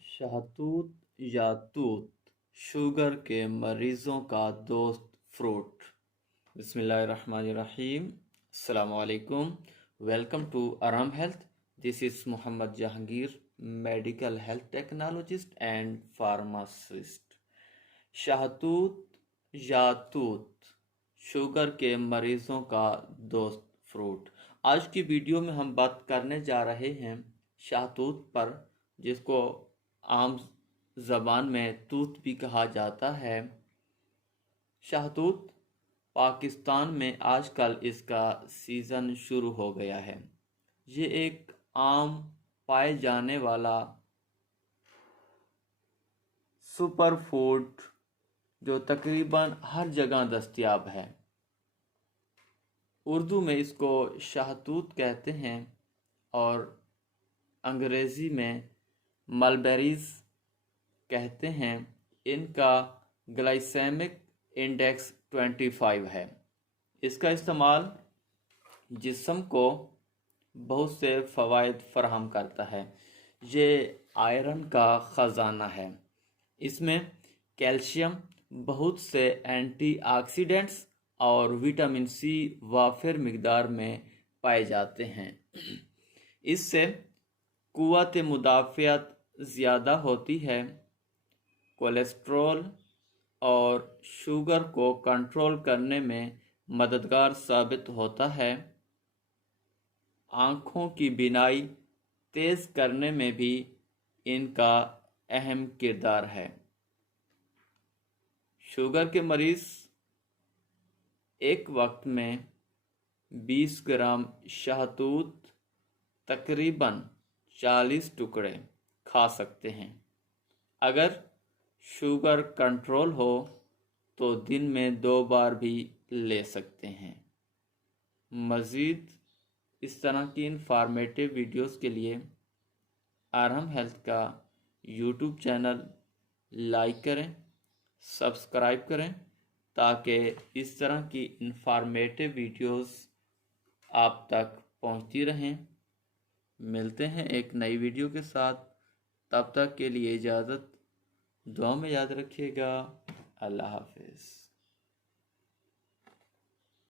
शहतूत या तूत शुगर के मरीज़ों का दोस्त फ्रूट। बिस्मिल्लाहिर्रहमानिर्रहीम। अस्सलामु अलैकुम। Welcome to Aaram health. This is Mohammad Jahangir, medical health technologist and pharmacist. शहतूत या तूत शुगर के मरीज़ों का दोस्त फ्रूट। आज की वीडियो में हम बात करने जा रहे हैं शहतूत पर, जिसको आम ज़बान में तूत भी कहा जाता है। शहतूत पाकिस्तान में आजकल इसका सीज़न शुरू हो गया है। ये एक आम पाए जाने वाला सुपर फूड जो तकरीबन हर जगह दस्तयाब है। उर्दू में इसको शहतूत कहते हैं और अंग्रेज़ी में मलबेरीज़ कहते हैं। इनका ग्लाइसेमिक इंडेक्स 25 है। इसका इस्तेमाल जिस्म को बहुत से फ़वाइद फराहम करता है। ये आयरन का ख़जाना है। इसमें कैल्शियम, बहुत से एंटीऑक्सीडेंट्स और विटामिन सी वाफिर मिकदार में पाए जाते हैं। इससे कुव्वत मुदाफ़ियत ज़्यादा होती है। कोलेस्ट्रॉल और शुगर को कंट्रोल करने में मददगार साबित होता है। आँखों की बीनाई तेज़ करने में भी इनका अहम किरदार है। शुगर के मरीज़ एक वक्त में 20 ग्राम शहतूत तकरीबन 40 टुकड़े खा सकते हैं। अगर शुगर कंट्रोल हो तो दिन में 2 बार भी ले सकते हैं। मज़ीद इस तरह की इंफॉर्मेटिव वीडियोस के लिए आराम हेल्थ का यूट्यूब चैनल लाइक करें, सब्सक्राइब करें, ताकि इस तरह की इंफॉर्मेटिव वीडियोस आप तक पहुंचती रहें। मिलते हैं एक नई वीडियो के साथ। तब तक के लिए इजाज़त। दुआ में याद रखिएगा। अल्लाह हाफिज़।